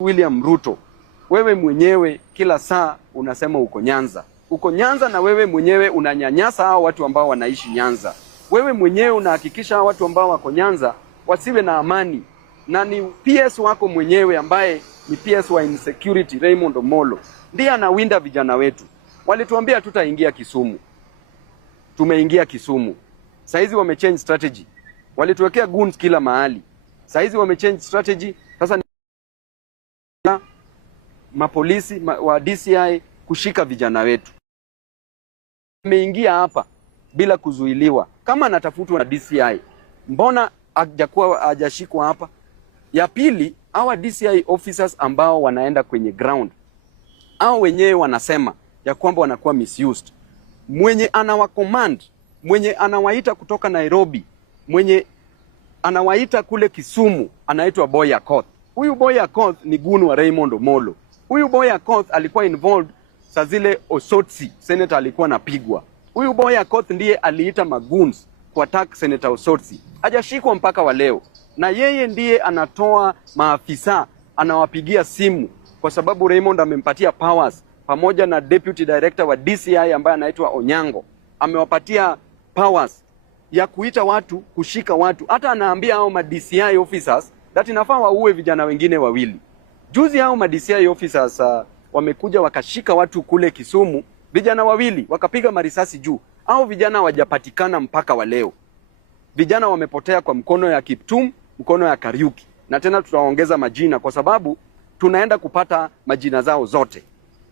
William Ruto, wewe mwenyewe kila saa unasema uko Nyanza. Uko Nyanza na wewe mwenyewe unanyanyasa hao watu ambao wanaishi Nyanza. Wewe mwenyewe unahakikisha hao watu ambao wako Nyanza wasiwe na amani. Na ni PS wako mwenyewe ambaye ni PS wa insecurity, Raymond Omolo, ndiye anawinda vijana wetu. Walituambia tutaingia Kisumu. Tumeingia Kisumu. Saizi wamechange strategy. Walituwekea goons kila mahali. Saizi wamechange strategy. Sasa mapolisi wa DCI kushika vijana wetu. Ameingia hapa bila kuzuiliwa. Kama anatafutwa na DCI, mbona hajashikwa hapa? Ya pili, hawa DCI officers ambao wanaenda kwenye ground, hao wenyewe wanasema ya kwamba wanakuwa misused. Mwenye anawacommand, mwenye anawaita kutoka Nairobi, mwenye anawaita kule Kisumu, anaitwa Boy Akoth. Huyu Boy Akoth ni gunu wa Raymond Omolo. Huyu Boy Akoth alikuwa involved saa zile Osotsi, senator alikuwa anapigwa. Huyu Boy Akoth ndiye aliita magoons kwa attack Senator Osotsi. Hajashikwa mpaka wa leo. Na yeye ndiye anatoa maafisa, anawapigia simu kwa sababu Raymond amempatia powers, pamoja na deputy director wa DCI ambaye anaitwa Onyango. Amewapatia powers ya kuita watu, kushika watu. Hata anaambia hao ma DCI officers that inafaa waue vijana wengine wawili. Juzi hao ma DCI officers wamekuja wakashika watu kule Kisumu, vijana wawili, wakapiga marisasi juu. Hao vijana hawajapatikana mpaka wa leo. Vijana wamepotea kwa mkono ya Kiptum, mkono ya Kariuki. Na tena tutaongeza majina kwa sababu tunaenda kupata majina zao zote.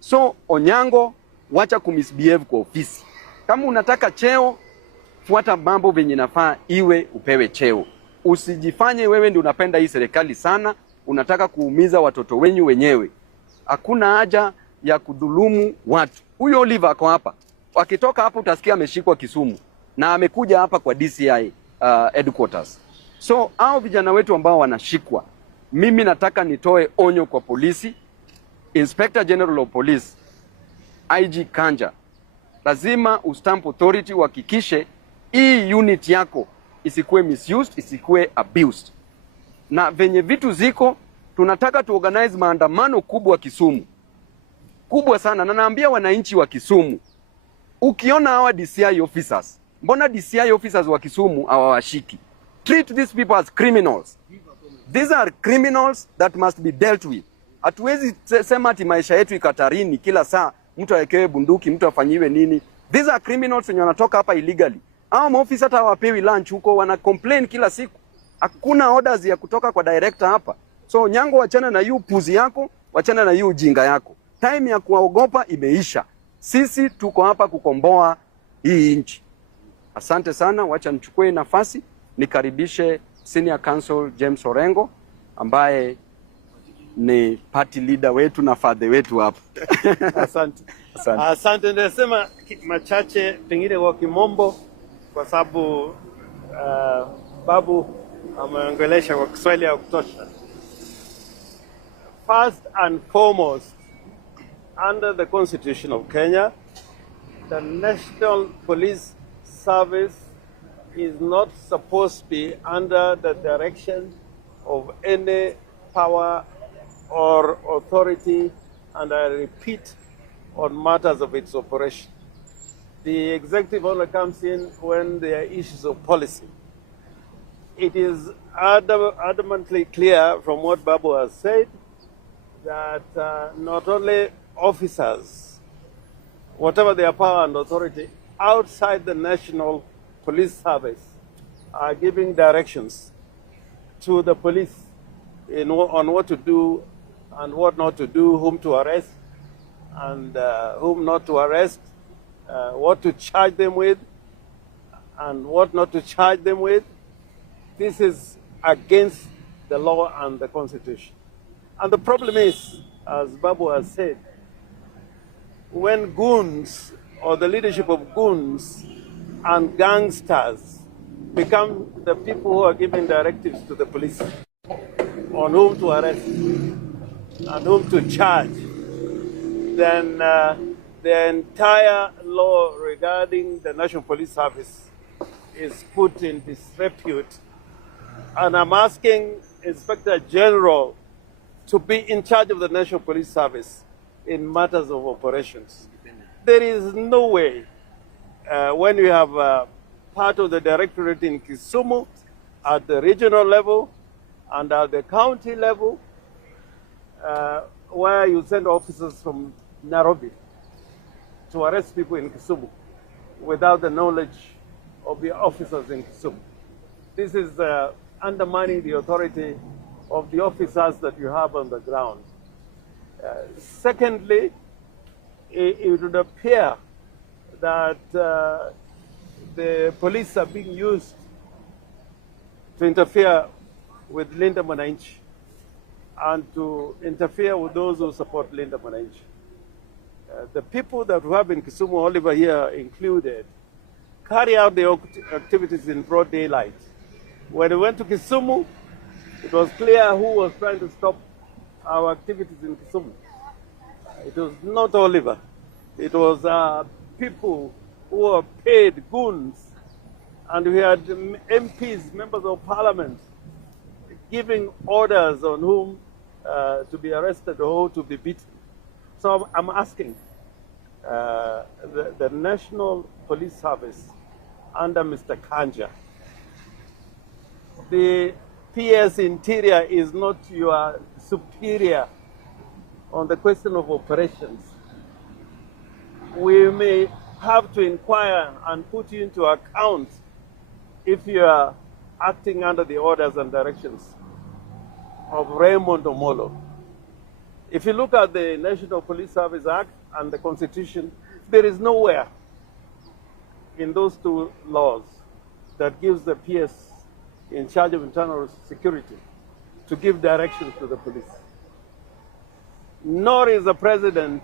So Onyango, wacha kumisbehave kwa ofisi. Kama unataka cheo, fuata mambo venye nafaa iwe upewe cheo. Usijifanye wewe ndio unapenda hii serikali sana, unataka kuumiza watoto wenyu wenyewe. Hakuna haja ya kudhulumu watu. Huyo Oliver ako hapa. Wakitoka hapo utasikia ameshikwa Kisumu na amekuja hapa kwa DCI headquarters. So hao vijana wetu ambao wanashikwa, mimi nataka nitoe onyo kwa polisi, Inspector General of Police, IG Kanja. Lazima ustamp authority uhakikishe hii unit yako isikuwe misused, isikuwe abused. Na venye vitu ziko, tunataka tuorganize maandamano kubwa Kisumu. Kubwa sana, na naambia wananchi wa Kisumu, ukiona hawa DCI officers, mbona DCI officers wa Kisumu hawawashiki? Treat these people as criminals. These are criminals that must be dealt with. Hatuwezi sema ati maisha yetu ikatarini kila saa mtu awekewe bunduki, mtu afanyiwe nini. These are criminals wenye wanatoka hapa illegally. Hao maofisa hata hawapewi lunch huko, wana complain kila siku. Hakuna orders ya kutoka kwa director hapa. So Nyango, wachana na yu puzi yako, wachana na yu ujinga yako. Time ya kuwaogopa imeisha. Sisi tuko hapa kukomboa hii nchi. Asante sana, wacha nichukue nafasi nikaribishe Senior Counsel James Orengo ambaye ni party leader wetu na father wetu hapa. Asante. Asante, ndasema machache pengine kwa kimombo kwa sababu Babu ameongelesha kwa Kiswahili ya kutosha. First and foremost, under the Constitution of Kenya, the National Police Service is not supposed to be under the direction of any power or authority, and I repeat, on matters of its operation. The executive only comes in when there are issues of policy. It is adamantly clear from what Babu has said that not only officers, whatever their power and authority, outside the National Police Service are giving directions to the police on what to do and what not to do, whom to arrest and whom not to arrest, what to charge them with and what not to charge them with. This is against the law and the Constitution. And the problem is, as Babu has said, when goons or the leadership of goons and gangsters become the people who are giving directives to the police on whom to arrest and whom to charge, then the entire law regarding the National Police Service is put in disrepute. And I'm asking Inspector General to be in charge of the National Police Service in matters of operations. There is no way when you have part of the directorate in Kisumu at the regional level and at the county level, where you send officers from Nairobi to arrest people in Kisumu without the knowledge of the officers in Kisumu. This is undermining the authority of the officers that you have on the ground. Secondly, it would appear that the police are being used to interfere with Linda Mwananchi and to interfere with those who support Linda Mwananchi. The people that we have in Kisumu, Oliver here included, carry out the activities in broad daylight. When we went to Kisumu, it was clear who was trying to stop our activities in Kisumu. It was not Oliver. It was people who were paid goons. And we had MPs, members of parliament, giving orders on whom to be arrested or to be beaten. So I'm asking the National Police Service under Mr. Kanja, the PS Interior is not your superior on the question of operations. We may have to inquire and put you into account if you are acting under the orders and directions of Raymond Omolo. If you look at the National Police Service Act and the Constitution, there is nowhere in those two laws that gives the PS in charge of internal security to give directions to the police. Nor is the president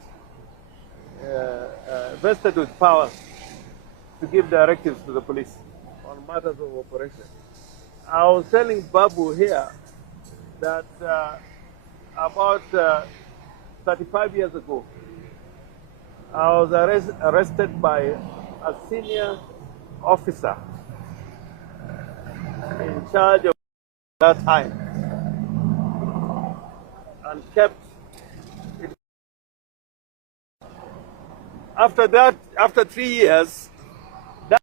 vested with powers to give directives to the police on matters of operation. I was telling Babu here that about 35 years ago, I was arrested by a senior officer in charge of that time and kept it. After that, after 3 years, that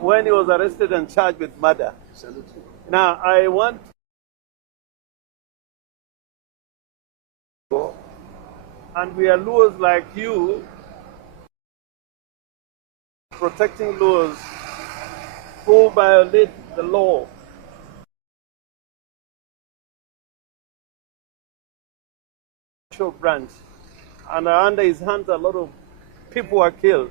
when he was arrested and charged with murder. Now, I want and we are Luos like you, protecting Luos who violate the law. Branch, and under his hands a lot of people were killed.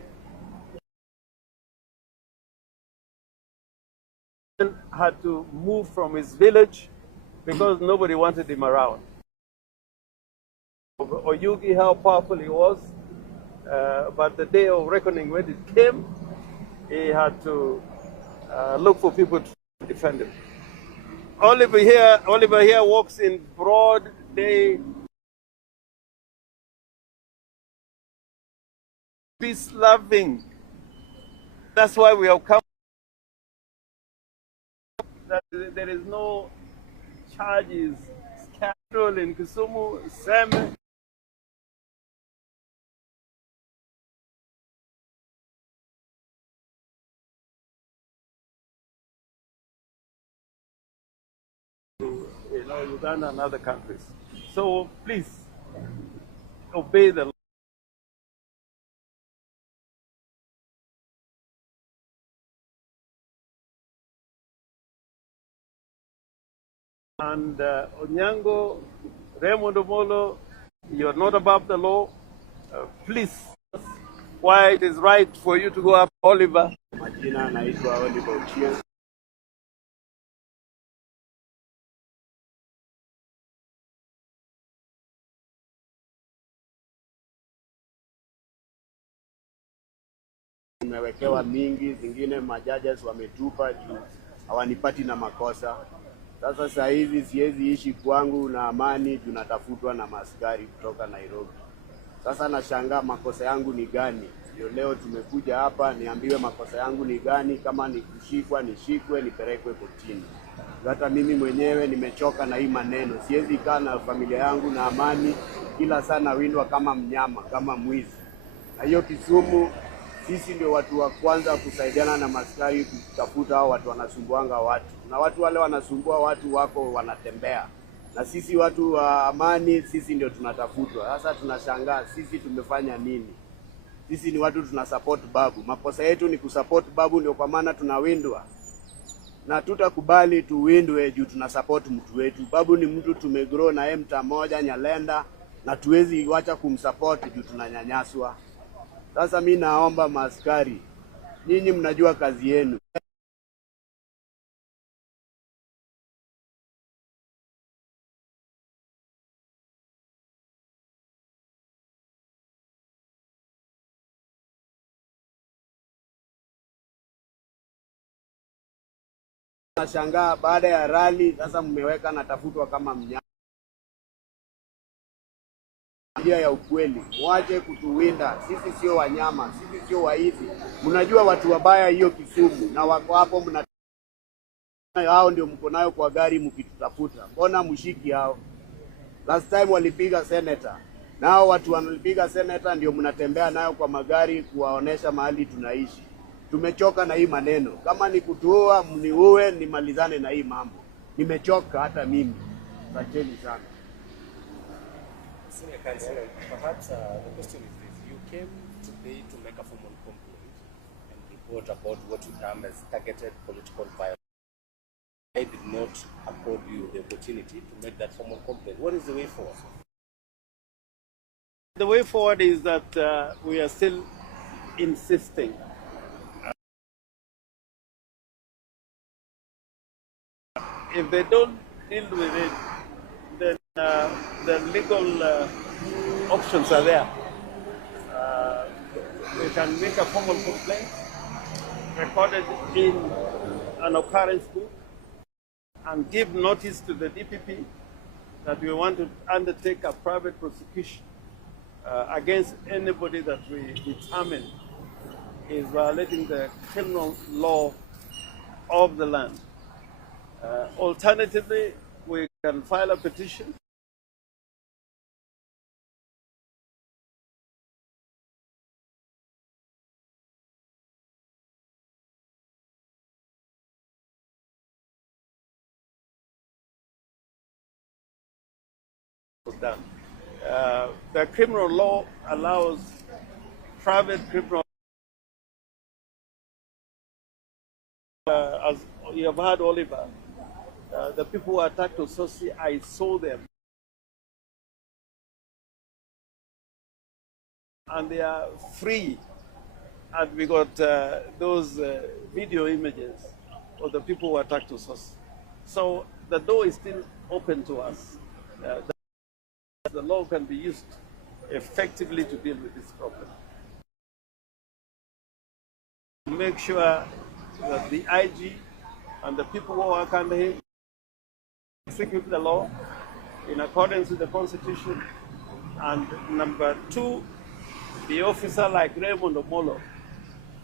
He had to move from his village because nobody wanted him around. Oyugi, how powerful he was, but the day of reckoning, when it came, he had to look for people to defend him. Oliver here walks in broad day, peace-loving. That's why we have come. That there is no charges, scandal in Kisumu, Seme. Uganda and other countries. So please obey the law. And Onyango, Raymond Omolo, you're not above the law. Please, why it is right for you to go up, Oliver. Majina naitwa Oliver Ochieng. Nimewekewa mingi, zingine majajas wametupa juu hawanipati na makosa. Sasa saa hizi siwezi ishi kwangu na amani, tunatafutwa na maaskari kutoka Nairobi. Sasa nashangaa makosa yangu ni gani? Ndio leo tumekuja hapa niambiwe makosa yangu ni gani, kama ni kushikwa nishikwe, nipelekwe kotini. Hata mimi mwenyewe nimechoka na hii maneno. Siwezi kaa na familia yangu na amani, kila saa nawindwa kama mnyama, kama mwizi. Na hiyo Kisumu, sisi ndio watu wa kwanza kusaidiana na maskari kutafuta hao watu wanasumbuanga watu. Na watu wale wanasumbua watu wako wanatembea. Na sisi watu wa amani, sisi ndio tunatafutwa. Sasa tunashangaa, sisi tumefanya nini? Sisi ni watu tunasupport Babu. Makosa yetu ni kusupport Babu, ndio kwa maana tunawindwa. Na tutakubali tuwindwe juu tunasupport mtu wetu. Babu ni mtu tumegrow na yeye mta moja Nyalenda, na tuwezi wacha kumsupport juu tunanyanyaswa. Sasa mimi naomba maaskari, nyinyi mnajua kazi yenu. Nashangaa baada ya rally sasa mmeweka natafutwa kama mnyama. Njia ya ukweli, mwache kutuwinda. Sisi sio wanyama, sisi sio waizi. Mnajua watu wabaya hiyo Kisumu na wako hapo, hao ndio mko nayo kwa gari mkitutafuta. Mbona mshiki hao? Last time walipiga senator. Nao watu wanapiga senator ndio mnatembea nayo kwa magari kuwaonesha mahali tunaishi. Tumechoka na hii maneno. Kama ni kutuua, mniue nimalizane na hii mambo. Nimechoka hata mimi. Asanteni sana. Senior Councillor, perhaps the question is this. You came today to make a formal complaint and report about what you term as targeted political violence. I did not accord you the opportunity to make that formal complaint. What is the way forward? The way forward is that we are still insisting. If they don't deal with it, then the legal options are there. We can make a formal complaint, recorded in an occurrence book, and give notice to the DPP that we want to undertake a private prosecution against anybody that we determine is violating the criminal law of the land. Alternatively, we can file a petition was done. The criminal law allows private criminal, as you have heard, Oliver, the people who attacked Ososi, I saw them. And they are free. And we got those video images of the people who attacked Ososi. So the door is still open to us. The law can be used effectively to deal with this problem. Make sure that the IG and the people who work under him execute the law in accordance with the Constitution. And number two, the officer like Raymond Omolo,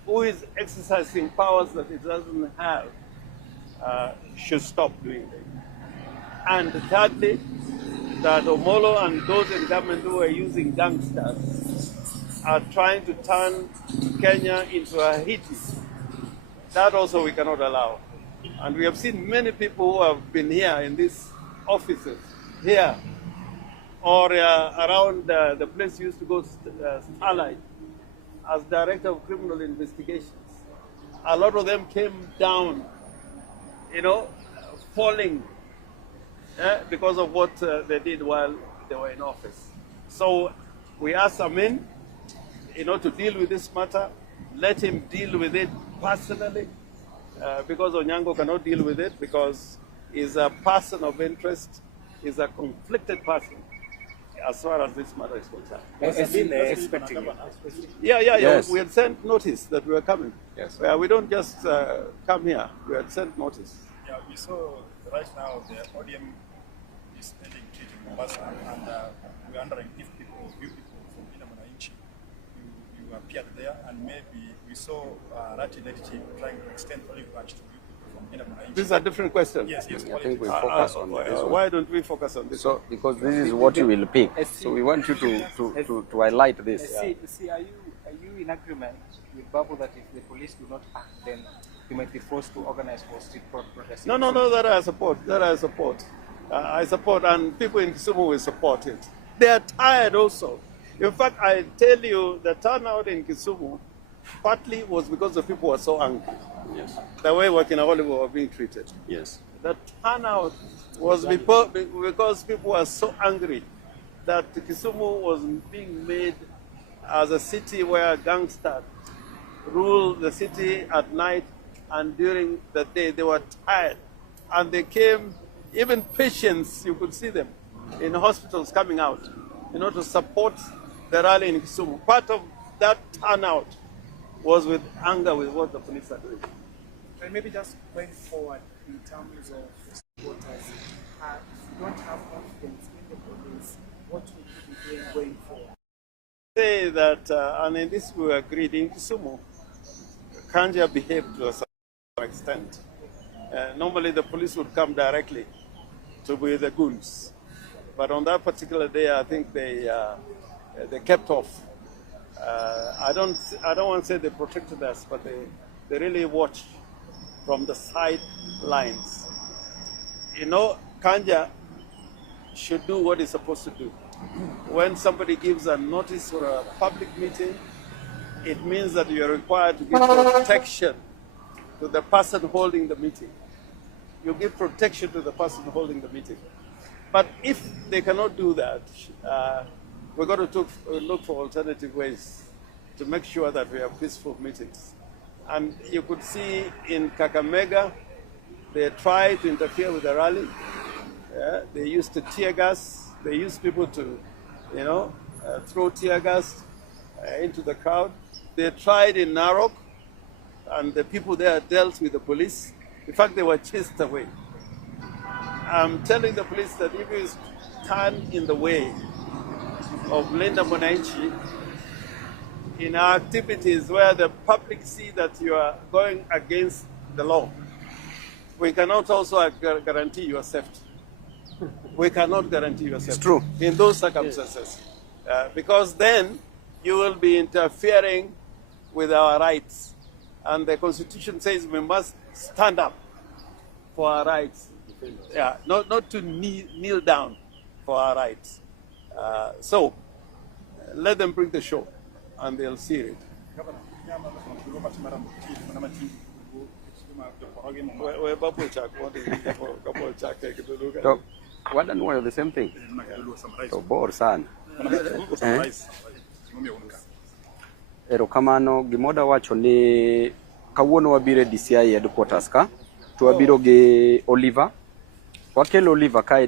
who is exercising powers that he doesn't have, should stop doing it. And thirdly, that Omolo and those in government who are using gangsters are trying to turn Kenya into a Haiti. That also we cannot allow. And we have seen many people who have been here in these offices, here, or around the place you used to go, Starlight, as Director of Criminal Investigations. A lot of them came down, falling because of what they did while they were in office. So we asked Amin, to deal with this matter. Let him deal with it personally, because Onyango cannot deal with it because he's a person of interest, he's a conflicted person as far as this matter is concerned. Has been expecting you? Yeah. Yes. We had sent notice that we were coming. Yes. We don't just come here. We had sent notice. Yeah, we saw right now the ODM is ending treating Mombasa, and we're wondering if you people from Ina Mwananchi, you appeared there, and maybe we saw Rati Lady trying to extend olive branch to you people These are different questions. Yes, yes. I think we focus on this one. Why don't we focus on this? So, because this is what you will pick. So we want you to highlight this. See, are you in agreement with Babu that if the police do not act, then you might be forced to organize for street protests? No, that I support. I support, and people in Kisumu will support it. They are tired also. In fact, I tell you, the turnout in Kisumu partly was because the people were so angry. Yes. The way Wakinawali were being treated. Yes. The turnout was because people were so angry that Kisumu was being made as a city where gangsters rule the city at night, and during the day they were tired. And they came, even patients, you could see them in hospitals coming out, to support the rally in Kisumu. Part of that turnout was with anger with what the police are doing. And maybe just going forward in terms of supporters, if you don't have confidence in the police, what would you be doing going forward? Say that, and in this we agreed, in Kisumu, Kanja behaved to a certain extent. Normally the police would come directly to be the goons. But on that particular day, I think they kept off. I don't want to say they protected us, but they really watched from the sidelines. Kanja should do what he's supposed to do. When somebody gives a notice for a public meeting, it means that you are required to give protection to the person holding the meeting. You give protection to the person holding the meeting. But if they cannot do that, we've got to look for alternative ways to make sure that we have peaceful meetings. And you could see in Kakamega, they tried to interfere with the rally. They used tear gas. They used people to, throw tear gas into the crowd. They tried in Narok, and the people there dealt with the police. In fact, they were chased away. I'm telling the police that if you stand in the way of Linda Mwananchi in our activities where the public see that you are going against the law, we cannot also guarantee your safety. We cannot guarantee your safety. It's true. In those circumstances. Because then you will be interfering with our rights. And the Constitution says we must stand up for our rights. Yeah, not to kneel down for our rights. So let them bring the show, and they'll see it. So, what and why the same thing? So, bor sana. Erokamano gimoda wacho ni kawuono wabire DCI headquarters ka to wabiro gi Oliver. Wakelo Oliver kae